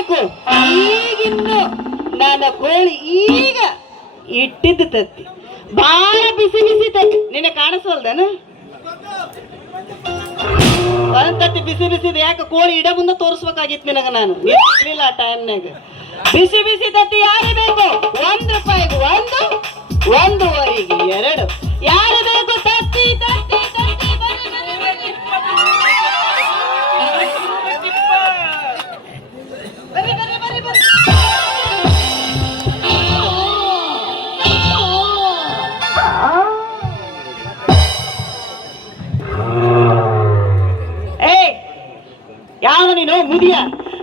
ಬೇಕು ಈಗಿನ್ನು ನನ್ನ ಕೋಳಿ ಈಗ ಇಟ್ಟಿದ್ದು ತತ್ತಿ ಬಾಳ ಬಿಸಿ ಬಿಸಿ ತತ್ತಿ ನಿನ್ನ ಕಾಣಿಸವಲ್ದನ ಒಂದ್ ತತ್ತಿ ಬಿಸಿ ಬಿಸಿದ ಯಾಕೆ ಕೋಳಿ ಇಡ ಮುಂದೆ ತೋರಿಸ್ಬೇಕಾಗಿತ್ತು ನಿನಗ ನಾನು ಇರ್ಲಿಲ್ಲ ಆ ಟೈಮ್ನಾಗ ಬಿಸಿ ಬಿಸಿ ತತ್ತಿ ಯಾರು ಬೇಕು ₹1 ಒಂದು ಒಂದೂವರೆಗೆ 2 ಯಾರು ಬೇಕು ತತ್ತಿ ತತ್ತಿ ತತ್ತಿ ಬರ್ರಿ ಬರ್ರಿ ಬರ್ರಿ ಬರ್ರಿ ಯಾವ ನೀನು ಮುದಿಯ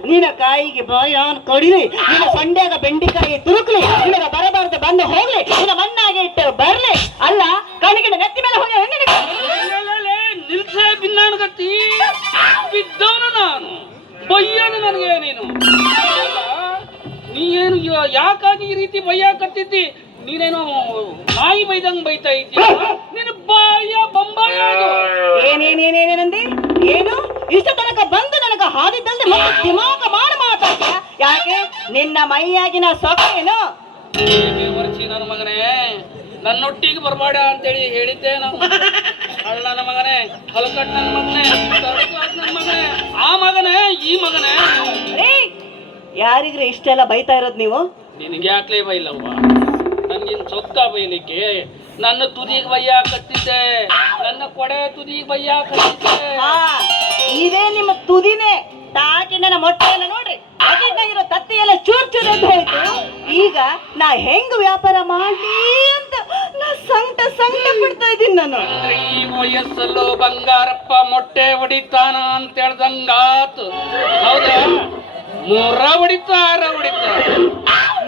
ನಿನ್ನ ಕಾಯಿಗೆ ಬಾಯಾನ್ ಕಡಿಲಿ ನಿನ್ನ ಸಂಡ್ಯಾಗ ಬೆಂಡಿಕಾಯಿ ತುರುಕ್ಲಿ ನಿನಗ ಬರಬಾರ್ದು ಬಂದು ಹೋಗ್ಲಿ ನಿನ್ನ ಮಣ್ಣಾಗೆ ಇಟ್ಟು ಬರ್ಲಿ ಅಲ್ಲ ಕಣಿಗಿನ ನೆತ್ತಿ ಮೇಲೆ ಹೋಗಿ ನಿಲ್ಸೇ ಬಿನ್ನಾಣಗತ್ತಿ ಬಿದ್ದವನು ನಾನು ಬಯ್ಯನು ನನಗೆ ನೀನು ಯಾಕಾಗಿ ಈ ರೀತಿ ಬಯ್ಯಾಕತ್ತಿದ್ದಿ ನೀನೇನೋ ನಾಯಿ ಬೈದಂಗ್ ಬೈತಾ ಇದ್ದೀಯ ನೀನು ಬಾಯ ಬೊಂಬಾಯ ಏನೇನೇನೇನೇನಂದಿ ಏನು ಇಷ್ಟ ತನಕ ಬಂದು ನನಗ ಹಾದಿದ್ದಲ್ಲಿ ಮತ್ತೆ ದಿಮಾಕ ಮಾಡಿ ಮಾತಾಡ್ತೀಯ ಯಾಕೆ ನಿನ್ನ ಮೈಯಾಗಿನ ಸೊಕ್ಕೇನು ನನ್ನ ಮಗನೇ ನನ್ನೊಟ್ಟಿಗೆ ಬರಬೇಡ ಅಂತೇಳಿ ಹೇಳಿದ್ದೆ ನಾನು ನನ್ನ ಮಗನೇ ಹಲಕಟ್ ನನ್ನ ಮಗನೇ ನನ್ನ ಮಗನೇ ಆ ಮಗನೇ ಈ ಮಗನೇ ಯಾರಿಗ್ರೆ ಇಷ್ಟೆಲ್ಲ ಬೈತಾ ಇರೋದು ನೀವು ನಿನಗೆ ಯಾಕ್ಲೇ ಬೈಲವ್ವ ನನ್ಗಿನ್ ಸೊಕ್ಕ ಬೈಲಿಕ್ಕೆ ನನ್ನ ತುದಿಗೆ ಬಯ್ಯ ಕಟ್ಟಿದ್ದೆ ನನ್ನ ಕೊಡೆ ತುದಿಗೆ ಬಯ್ಯ ಕಟ್ಟಿದ್ದೆ ಇದೇ ನಿಮ್ಮ ತುದಿನೇ ತಾಕಿ ನನ್ನ ಮೊಟ್ಟೆ ಎಲ್ಲ ನೋಡ್ರಿ ಅದಿರೋ ತತ್ತಿ ಎಲ್ಲ ಚೂರ್ ಚೂರ್ ಅಂತ ಹೋಯ್ತು ಈಗ ನಾ ಹೆಂಗ್ ವ್ಯಾಪಾರ ಮಾಡಿ ಅಂತ ನಾ ಸಂಕಟ ಬಿಡ್ತಾ ಇದ್ದೀನಿ ನಾನು ಈ ವಯಸ್ಸಲ್ಲೂ ಬಂಗಾರಪ್ಪ ಮೊಟ್ಟೆ ಹೊಡಿತಾನ ಅಂತ ಹೇಳ್ದಂಗಾತು ಹೌದಾ 3 ಹೊಡಿತಾರ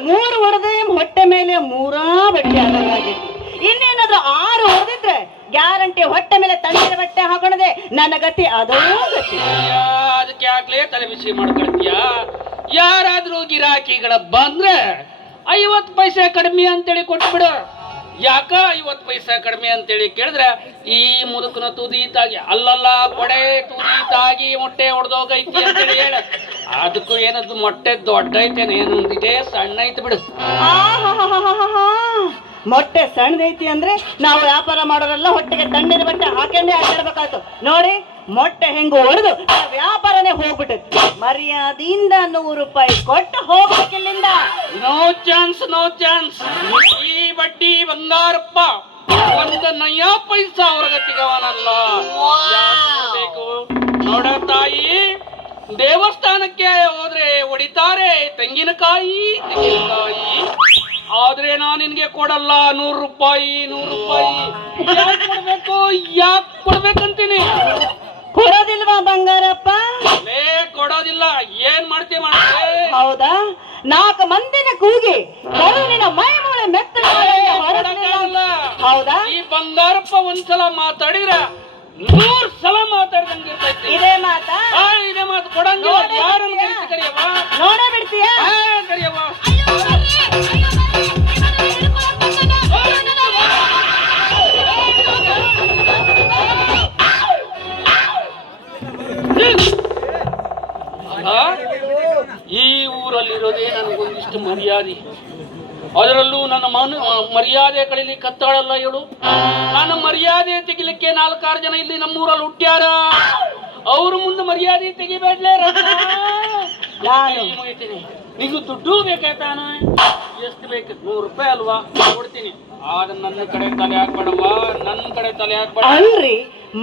3 ಹೊಡೆದೇ ಹೊಟ್ಟೆ ಮೇಲೆ 3 ಬಟ್ಟೆ ಆದಂಗಾಗಿತ್ತು ಇನ್ನೇನಾದ್ರೂ 6 ಹೊಡೆದಿದ್ರೆ ಗ್ಯಾರಂಟಿ ಹೊಟ್ಟೆ ಮೇಲೆ ತಣ್ಣೀರ ಬಟ್ಟೆ ಹಾಕೊಂಡದೆ ನನ್ನ ಗತಿ ಅದೋ ಗತಿ ಅದಕ್ಕೆ ಯಾಕ್ಲೇ ತಲೆ ಬಿಸಿ ಮಾಡ್ಕೊಳ್ತೀಯ ಯಾರಾದ್ರೂ ಗಿರಾಕಿಗಳ ಬಂದ್ರೆ 50 ಪೈಸೆ ಕಡಿಮೆ ಅಂತೇಳಿ ಕೊಟ್ಬಿಡು ಯಾಕ 50 ಪೈಸೆ ಕಡಿಮೆ ಅಂತೇಳಿ ಕೇಳಿದ್ರೆ ಈ ಮುದುಕನ ತುದಿ ತಾಗಿ ಅಲ್ಲಲ್ಲ ಕೊಡೆ ತುದಿ ತಾಗಿ ಮೊಟ್ಟೆ ಹೊಡೆದೋಗೈತಿ ಅಂತೇಳಿ ಹೇಳ ಅದಕ್ಕೂ ಏನದು ಮೊಟ್ಟೆ ದೊಡ್ಡ ಐತೇನೆ ಏನೊಂದಿದೆ ಸಣ್ಣ ಐತಿ ಬಿಡು ಮೊಟ್ಟೆ ಸಣ್ಣದೈತಿ ಅಂದ್ರೆ ನಾವು ವ್ಯಾಪಾರ ಮಾಡೋರೆಲ್ಲ ಹೊಟ್ಟೆಗೆ ತಣ್ಣೀರ ಬಟ್ಟೆ ಹಾಕೊಂಡೇ ಆಟಾಡ್ಬೇಕಾಯ್ತು ನೋಡಿ ಮೊಟ್ಟೆ ಹೆಂಗು ಹೊಡೆದು ವ್ಯಾಪಾರನೇ ಹೋಗ್ಬಿಟ್ಟೈತಿ ಮರ್ಯಾದೆಯಿಂದ ₹100 ಕೊಟ್ಟು ಹೋಗ್ಬೇಕಿಲ್ಲಿಂದ ನೋ ಚಾನ್ಸ್ ಈ ಬಡ್ಡಿ ಬಂಗಾರಪ್ಪ ಒಂದು ನಯ ಪೈಸಾ ಹೊರಗತ್ತಿಗವನಲ್ಲ ಬೇಕು ನೋಡ ತಾಯಿ ದೇವಸ್ಥಾನಕ್ಕೆ ಹೋದ್ರೆ ಹೊಡಿತಾರೆ ತೆಂಗಿನಕಾಯಿ ಆದ್ರೆ ನಾನು ನಿನ್ಗೆ ಕೊಡಲ್ಲ ₹100 ಯಾಕೆ ಕೊಡ್ಬೇಕಂತೀನಿ ಕೊಡೋದಿಲ್ವಾ ಬಂಗಾರಪ್ಪ ಕೊಡೋದಿಲ್ಲ ಏನ್ ಮಾಡ್ತೀವಿ ಹೌದಾ 4 ಮಂದಿನ ಕೂಗಿ ನಿನ್ನ ಮೈ ಮೂಳೆ ಮೆತ್ತ ಹೌದಾ ಈ ಬಂಗಾರಪ್ಪ ಒಂದ್ಸಲ ಮಾತಾಡಿದ್ರ 100 ಸಲ ಮಾತಾಡ್ದಂಗೆ ಇದೇ ಮಾತಾ ಇದೇ ಮಾತು ಕೊಡಂಗಿಲ್ಲ ಯಾರನ್ನ ಕರಿಯವ್ವ ನೋಡ ಬಿಡ್ತೀಯ ಕರಿಯವ್ವ ಈ ಊರಲ್ಲಿರೋದೇ ನನಗೊಂದಿಷ್ಟು ಮರ್ಯಾದೆ ಅದರಲ್ಲೂ ನನ್ನ ಮರ್ಯಾದೆ ಕಳಿಲಿ ಕತ್ತಾಳಲ್ಲ ಇವಳು ನನ್ನ ಮರ್ಯಾದೆ ತೆಗಿಲಿಕ್ಕೆ 4-6 ಜನ ಇಲ್ಲಿ ನಮ್ಮೂರಲ್ಲಿ ಹುಟ್ಟ್ಯಾರ ಅವ್ರ ಮುಂದೆ ಮರ್ಯಾದೆ ತೆಗಿಬೇಡ್ಲೇ ಮುಗಿತೀನಿ ನಿಗೂ ದುಡ್ಡು ಬೇಕಾಯ್ತಾನ ಎಷ್ಟು ಬೇಕು ₹100 ಅಲ್ವಾ ಕೊಡ್ತೀನಿ ಆದ್ರೆ ನನ್ನ ಕಡೆ ತಲೆ ಹಾಕ್ಬೇಡವ್ವ ನನ್ನ ಕಡೆ ತಲೆ ಹಾಕ್ಬೇಡ ಅಲ್ರಿ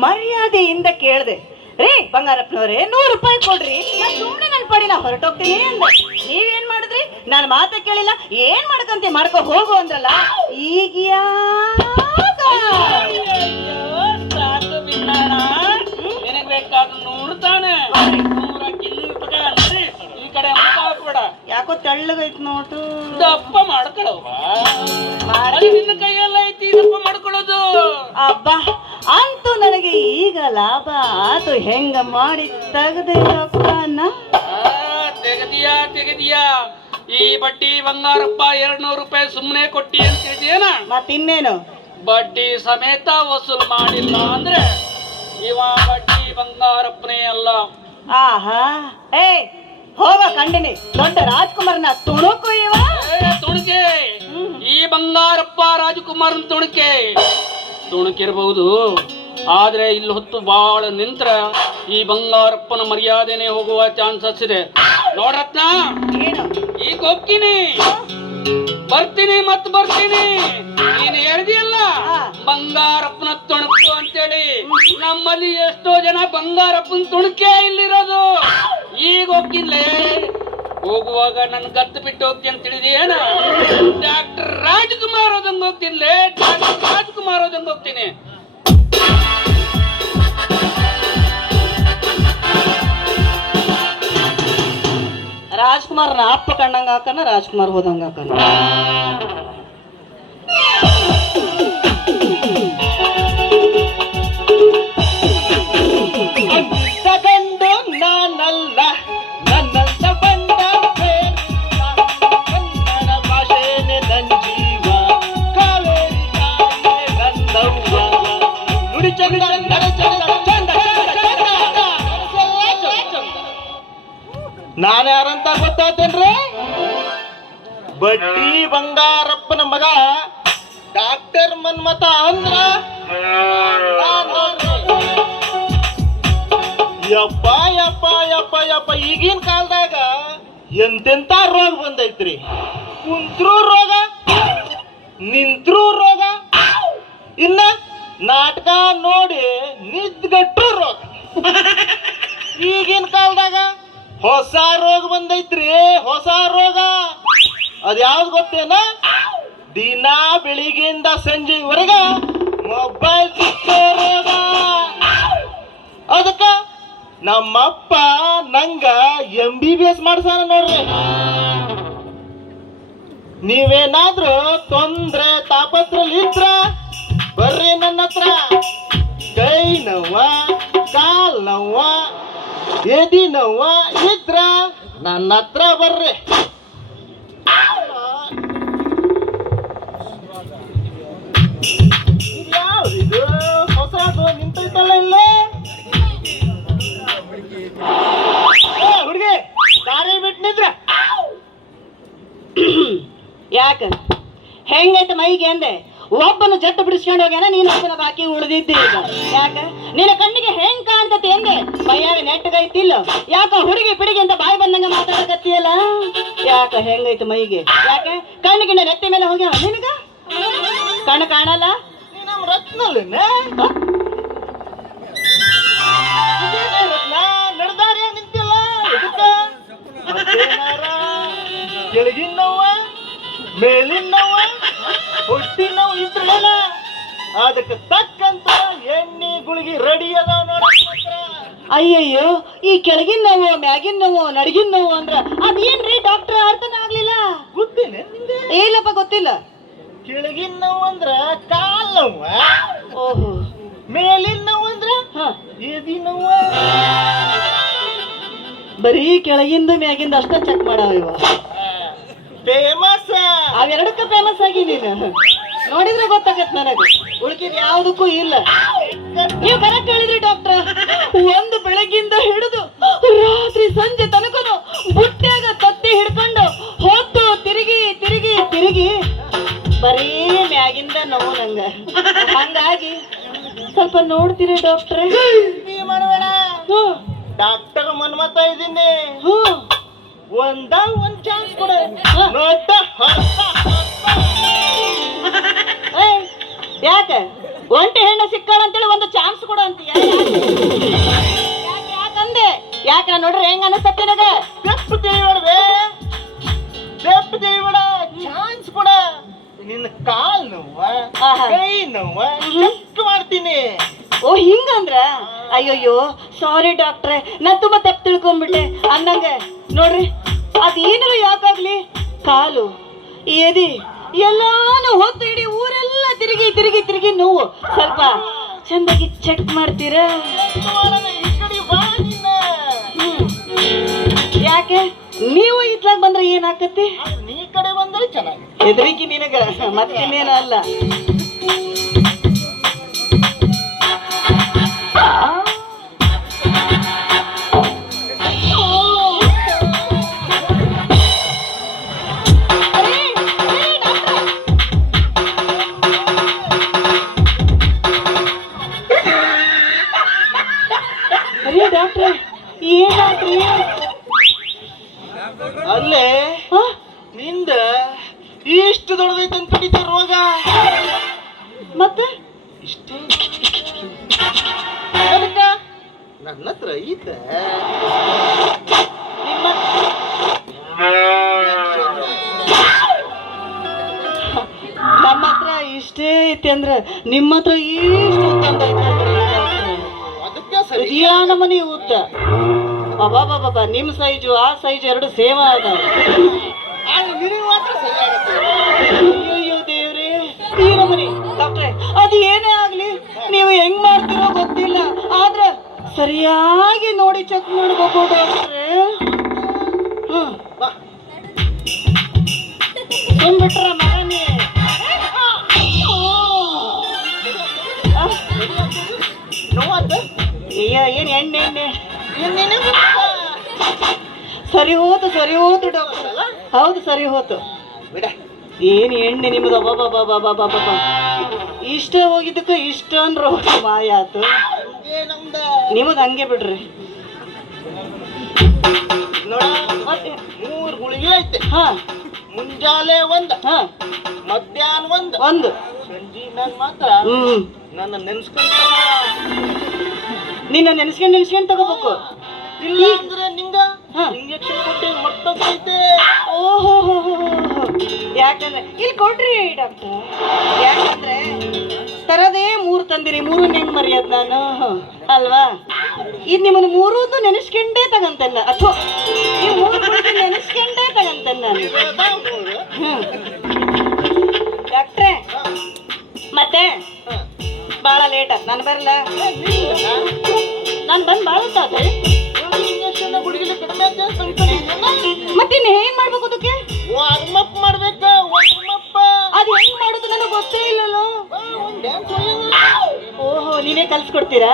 ಮರ್ಯಾದೆಯಿಂದ ಕೇಳ್ದೆ ರೀ ಬಂಗಾರಪ್ಪನವ್ರೆ ₹100 ಕೊಡ್ರಿ ನಾ ಸುಮ್ಮನೆ ನನ್ನ ಪಡಿ ನಾ ಹೊರಟೋಗ್ತೀನಿ ಅಂದೆ ನೀವೇನ್ ಮಾಡಿದ್ರಿ ನಾನು ಮಾತ ಕೇಳಿಲ್ಲ ಏನ್ ಮಾಡ್ಕಂತಿ ಮಾಡ್ಕೊ ಹೋಗು ಅಂದ್ರಲ್ಲ ಈಗ ನಿನಗ್ ಬೇಕಾದ ನೋಡ್ತಾನೆ ಈ ಕಡೆ ಹಾಕ್ಬೇಡ ಯಾಕೋ ತೆಳ್ಳಗೈತ್ ನೋಟು ದಪ್ಪ ಮಾಡ್ಕೊಳವ್ವ ನಿನ್ನ ಕೈಯೆಲ್ಲ ಐತಿ ದಪ್ಪ ಮಾಡ್ಕೊಳ್ಳೋದು ಅಬ್ಬಾ ಅಂತೂ ನನಗೆ ಈಗ ಲಾಭ ಆತು ಹೆಂಗ ಮಾಡಿ ತೆಗದೆ ರೊಕ್ಕನ ತೆಗದಿಯಾ ಈ ಬಡ್ಡಿ ಬಂಗಾರಪ್ಪ ₹200 ಸುಮ್ಮನೆ ಕೊಟ್ಟಿ ಅಂತ ಹೇಳಿದೇನ ಮತ್ತಿನ್ನೇನು ಬಡ್ಡಿ ಸಮೇತ ವಸೂಲ್ ಮಾಡಿಲ್ಲ ಅಂದ್ರೆ ಇವ ಬಡ್ಡಿ ಬಂಗಾರಪ್ಪನೇ ಅಲ್ಲ ಆಹಾ ಹೋಗ ಕಂಡಿನಿ ದೊಡ್ಡ ರಾಜ್ಕುಮಾರ್ನ ತುಣುಕು ಇವ. ತುಣುಕೆ ಈ ಬಂಗಾರಪ್ಪ ರಾಜಕುಮಾರನ್ ತುಣುಕಿರಬಹುದು, ಆದ್ರೆ ಇಲ್ಲಿ ಹೊತ್ತು ಬಾಳ ನಿಂತ್ರ ಈ ಬಂಗಾರಪ್ಪನ ಮರ್ಯಾದೆನೆ ಹೋಗುವ ಚಾನ್ಸಸ್ ಇದೆ. ನೋಡ್ರತ್ನ, ಏನು ಈಗ ಹೋಗ್ತೀನಿ, ಬರ್ತೀನಿ ಮತ್ ಬರ್ತೀನಿ. ನೀನು ಹೇಳಿದೆಯಲ್ಲ ಬಂಗಾರಪ್ಪನ ತುಣುಕು ಅಂತೇಳಿ, ನಮ್ಮಲ್ಲಿ ಎಷ್ಟೋ ಜನ ಬಂಗಾರಪ್ಪನ ತುಣುಕೆ ಇಲ್ಲಿರೋದು. ಈಗ ಹೋಗ್ತಿನ್ಲೇ, ಹೋಗುವಾಗ ನನ್ ಗತ್ತು ಬಿಟ್ಟು ಹೋಗ್ತೀನಿ ಅಂತ ತಿಳಿದೇನ? ಡಾಕ್ಟರ್ ರಾಜ್ಕುಮಾರ್ ಹೋದಂಗ್ ಹೋಗ್ತೀನಿಲೇ, ಡಾಕ್ಟರ್ ರಾಜ್ಕುಮಾರ್ ಹೋದಂಗ್ ಹೋಗ್ತೀನಿ. ರಾಜ್ಕುಮಾರ್ನ ಅಪ್ಪ ಕಂಡಂಗ ಹಾಕನ, ರಾಜ್ಕುಮಾರ್ ಹೋದಂಗ ಹಾಕನ. ಗಂಡು ನಾನಲ್ಲ, ನನ್ನಂತ ಬಂದ ಕನ್ನಡ ಭಾಷೆನೆ ನನ್ ಜೀವ, ಕಾವೇರಿ ತಾಯಿಯೇ ನನ್ನವ್ವ. ನುಡಿ ಚಂದ ನಡೆ ಚಂದ ಚಂದ ನಾನು ಯಾರಂತ ಗೊತ್ತಾತೇನ್ರಿ? ಬಡ್ಡಿ ಬಂಗಾರಪ್ಪನ ಮಗ ಡಾಕ್ಟರ್ ಮನ್ಮತ ಅಂದ್ರ ಯಪ್ಪ ಯಪ್ಪ ಯಪ್ಪ ಯಪ್ಪ. ಈಗಿನ ಕಾಲದಾಗ ಎಂತೆಂತ ರೋಗ ಬಂದೈತ್ರಿ. ಕುಂತ್ರು ರೋಗ, ನಿಂತ್ರು ರೋಗ, ಇನ್ನ ನಾಟಕ ನೋಡಿ ನಿದ್ಗಟ್ರು ರೋಗ. ಈಗಿನ ಕಾಲದಾಗ ಹೊಸ ರೋಗ ಬಂದೈತ್ರಿ, ಹೊಸ ರೋಗ. ಅದ್ಯಾವ್ದು ಗೊತ್ತೇನ? ದಿನ ಬೆಳಿಗ್ಗೆಯಿಂದ ಸಂಜೆವರೆಗ ಮೊಬೈಲ್ ಕಿತ್ತೋ ರೋಗ. ಅದಕ್ಕ ನಮ್ಮಪ್ಪ ನಂಗ MBBS ಮಾಡ್ಸಾನ ನೋಡ್ರಿ. ನೀವೇನಾದ್ರೂ ತೊಂದ್ರೆ ತಾಪತ್ರಲ್ಲಿದ್ರ ಬರ್ರಿ ನನ್ನ ಹತ್ರ. ಕೈ ನೋವ, ಕಾಲ್ ನೋವ, ಎದಿ ನೋವ ಇದ್ರ ನನ್ನ ಹತ್ರ ಬರ್ರಿ. ಯಾವ್ದು ಹೊಸದು ನಿಂತೈತಲ್ಲ ಇಲ್ಲೇ? ಹುಡುಗಿ ದಾರಿ ಬಿಟ್ಟು ನಿದ್ರ. ಯಾಕ ಹೆಂಗೈತೆ ಮೈಗೆ ಅಂದೆ? ಒಬ್ಬನು ಜಟ್ಟು ಬಿಡಿಸ್ಕೊಂಡು ಹೋಗ್ಯಾನ, ನೀನು ಒಬ್ಬನ ಬಾಕಿ ಉಳಿದಿದ್ದೆ. ಈಗ ಯಾಕ ನಿನ್ನ ಕಣ್ಣಿಗೆ ಹೆಂಗ್ ಕಾಣ್ತತಿ ಅಂದೆ? ಮೈಯಾಗ ನೆಟ್ಟಗೈತಿಲ್ಲ? ಯಾಕ ಹುಡುಗಿ ಪಿಡಿಗೆ ಅಂತ ಬಾಯಿ ಬಂದಂಗ ಮಾತಾಡಕತ್ತಿಯಲ್ಲ? ಯಾಕ ಹೆಂಗೈತೆ ಮೈಗೆ? ಯಾಕೆ ಕಣ್ಣಿಗಿಂದ ನೆತ್ತಿ ಮೇಲೆ ಹೋಗ್ಯಾವ ನಿನಗ? ಕಣ್ಣು ಕಾಣಲ್ಲ? ನಡೆದಾರ ನಿಂತಿಲ್ಲ ಕೆಳಗಿನವ ಮೇಲಿನವ ಹೊಟ್ಟಿನವ ಇದ್ರಲ್ಲ, ಅದಕ್ಕೆ ತಕ್ಕಂತ ಎಣ್ಣೆ ಗುಳಿಗೆ ರೆಡಿ ಅದಾವ ನೋಡ. ಅಯ್ಯಯ್ಯೋ, ಈ ಕೆಳಗಿನ ನೋವು, ಮ್ಯಾಗಿನ ನೋವು, ನಡಗಿನ ನೋವು ಅಂದ್ರ ಅದೇನ್ರಿ ಡಾಕ್ಟರ್? ಅರ್ಥನ ಆಗ್ಲಿಲ್ಲ. ಗೊತ್ತೇನೆ? ಇಲ್ಲಪ್ಪ ಗೊತ್ತಿಲ್ಲ. ಕೆಳಗಿನ ನೋವು ಅಂದ್ರ ಕಾಲ್ ನೋವ. ಓಹೋ. ಮೇಲಿನ ನೋವು ಅಂದ್ರ ಎದಿ ನೋವ. ಬರೀ ಕೆಳಗಿಂದ ಮ್ಯಾಗಿಂದ ಅಷ್ಟ ಚೆಕ್ ಮಾಡವ ಇವ. ಫೇಮಸ್ ಅವೆರಡಕ್ಕ ಫೇಮಸ್ ಆಗಿ ನೀನು ನೋಡಿದ್ರೆ ಗೊತ್ತಾಗತ್ ನನಗೆ. ಉಳ್ಕಿದ್ ಯಾವ್ದಕ್ಕೂ ಇಲ್ಲ. ನೀವು ಕರೆಕ್ಟ್ ಹೇಳಿದ್ರಿ ಡಾಕ್ಟರ್. ಒಂದು ಬೆಳಗ್ಗಿಂದ ಹಿಡಿದು ರಾತ್ರಿ ಸಂಜೆ ತನಕನು ಬುಟ್ಟ್ಯಾಗ ತತ್ತಿ ಹಿಡ್ಕೊಂಡು ಹೊತ್ತು ತಿರುಗಿ ತಿರುಗಿ ತಿರುಗಿ ಬರೀ ಮ್ಯಾಗಿಂದ ನೋವು ನಂಗ. ಹಂಗಾಗಿ ಸ್ವಲ್ಪ ನೋಡ್ತೀರಿ ಡಾಕ್ಟ್ರೆ? ಡಾಕ್ಟರ್ ಮನ್ಮತ ಇದೀನಿ. ಒಂದ್ ಚಾನ್ಸ್ ಕೊಡ. ಯಾಕೆ ಒಂಟಿ ಹೆಣ್ಣು ಸಿಕ್ಕಾಳ ಅಂತೇಳಿ ಒಂದು ಚಾನ್ಸ್ ಕೊಡು ಅಂತೀಯ? ಯಾಕಂದೆ? ಯಾಕ ನೋಡ್ರಿ ಹೆಂಗ ಅನಿಸ್ತತಿ ನನಗ? ಚಾನ್ಸ್ ಕೊಡ. ನಿನ್ನ ಕಾಲ್ ನೋವ, ಕೈ ನೋವ ಚೆಕ್ ಮಾಡ್ತೀನಿ. ಓ ಹಿಂಗಂದ್ರ? ಅಯ್ಯೋಯ್ಯೋ ಸಾರಿ ಡಾಕ್ಟ್ರೆ, ನಾ ತುಂಬಾ ತಪ್ಪು ತಿಳ್ಕೊಂಡ್ಬಿಟ್ಟೆ ಅನ್ನಂಗ. ನೋಡ್ರಿ ಅದೇನಾರು ಯಾಕಾಗ್ಲಿ, ಕಾಲು ಎದಿ ಎಲ್ಲಾನು ಹೊತ್ತು ಇಡೀ ಊರೆಲ್ಲ ತಿರುಗಿ ತಿರುಗಿ ತಿರುಗಿ ನೋವು. ಸ್ವಲ್ಪ ಚಂದಾಗಿ ಚೆಕ್ ಮಾಡ್ತೀರಾ? ಯಾಕೆ ನೀವು ಇತ್ಲಾಗ ಬಂದ್ರೆ ಏನಾಕತಿ? ನೀ ಕಡೆ ಬಂದ್ರೆ ಚೆನ್ನಾಗಿ ಹೆದರಿಕಿ ನಿನಗ, ಮತ್ತಿನ್ನೇನ ಅಲ್ಲ. ಮಾಡ್ತೀರಿ? ಅಲ್ಲೇ ಹಾ? ನಿಂದ ಇಷ್ಟು ದೊಡ್ಡದೈತೆ ಅಂತ ಕಡಿತ ರೋಗ. ಮತ್ತೆ ಇಷ್ಟೇ ಅದಕ್ಕ ನನ್ನ ಹತ್ರ ಐತೆ. ನಿಮ್ಮ ನಮ್ಮ ಹತ್ರ ಇಷ್ಟೇ ಐತಿ ಅಂದ್ರ ನಿಮ್ಮ ಹತ್ರ ಇಷ್ಟು ಉದ್ದ ಅದಕ್ಕೆ ಸರಿ. ನಮನಿ ಉದ್ದ. ಅಬ್ಬಾ ನಿಮ್ ಸೈಜು ಆ ಸೈಜ್ ಎರಡು ಸೇಮ್ ಅದಾವ. ನಿನಗೆ ಮಾತ್ರ ಸರಿ ಆಗುತ್ತೆ. ಅಯ್ಯೋ ದೇವ್ರೇ, ಈ ನಮನಿ ಡಾಕ್ಟ್ರೆ, ಅದು ಏನೇ ಆಗ್ಲಿ ನೀವು ಹೆಂಗ್ ಮಾಡ್ತೀರೋ ಗೊತ್ತಿಲ್ಲ, ಆದ್ರ ಸರಿಯಾಗಿ ನೋಡಿ ಚೆಕ್ ಮಾಡ್ಬೇಕು ಡಾಕ್ಟ್ರೆ. ಹ್ಮ್ ಬಾ. ಸುಮ್ಬಿಟ್ರ ಮಗನೇ. ನೋವಾತ? ಅಯ್ಯ ಏನ್ ಎಣ್ಣೆ ಎಣ್ಣೆ ಏನೇನು ಸರಿ ಹೋತು ಡಾಕ್ಟರ್. ಹೌದು ಸರಿ ಹೋತು. ಬಿಡ. ಏನ್ ಎಣ್ಣೆ ನಿಮ್ದು? ಬಾಬಾ ಇಷ್ಟ ಹೋಗಿದ್ದಕ್ಕ ಇಷ್ಟೊಂದು ರೋಗ ಮಾಯ ಆತು. ಹಂಗೆ ನಮ್ದ ನಿಮ್ಮದು ಹಂಗೆ ಬಿಡ್ರಿ. ನೋಡ, ಮತ್ತೆ 3 ಗುಳಿಗೆ ಐತೆ. ಹಾ ಮುಂಜಾನೆ ಒಂದು, ಹಾ ಮಧ್ಯಾಹ್ನ ಒಂದು, ಒಂದು. ಸಂಜೆ ನಾನು ಮಾತ್ರ ನನ್ನ ನೆನ್ಸ್ಕೊಂತ. ನಿನ್ನ ನೆನ್ಸ್ಕೊಂಡ್ ತಗೋಬೇಕು. ಇಲ್ಲ ಅಂದ್ರೆ ನಿಂಗ ಹಾ. ಇಂಜೆಕ್ಷನ್ ಕೊಟ್ಟು ಮರ್ತೈತೆ. ಓಹೋ ಯಾಕಂದ್ರೆ ಇಲ್ಲಿ ಕೊಡ್ರಿ ಡಾಕ್ಟರ್. ಯಾಕಂದ್ರೆ ತರದೇ 3 ತಂದಿರಿ, 3 ಹೆಂಗ್ ಮರ್ಯಾದ ನಾನು ಅಲ್ವಾ? ಇದು ನಿಮ್ಮನ್ನು 3 ನೆನೆಸ್ಕೊಂಡೇ ತಗಂತೇನೆ, ಅಥವಾ ನೀವು 3 ನೆನೆಸ್ಕೊಂಡೇ ತಗಂತೇನೆ ನಾನು. ಡಾಕ್ಟ್ರೆ ಮತ್ತೆ ಭಾಳ ಲೇಟ್ ಆಯ್ತು, ನಾನು ಬರಲ್ಲ. ನಾನು ಬಂದು ಭಾಳ ಹೊತ್ತಾದ್ರೆ ಇಂಜೆಕ್ಷನ್ ಗುಳಿಗೆ ಕಡಿಮೆ ಅಂತ ಅನ್ಕೊಂಡಿದ್ದೀನಲ್ಲ? ಮತ್ತಿನ್ನು ಹೇಗ್ ಮಾಡ್ಬೇಕು ಅದಕ್ಕೆ? ವಾರ್ಮಪ್ ಮಾಡ್ಬೇಕ. ವಾರ್ಮಪ್ ಅದು ಹೆಂಗ್ ಮಾಡೋದು ನನಗೆ ಗೊತ್ತೇ ಇಲ್ಲല്ലോ. ಒಂದು ಡ್ಯಾನ್ಸ್. ಓಹೋ ನೀವೇ ಕಲ್ಸ್ಕೊಡ್ತೀರಾ?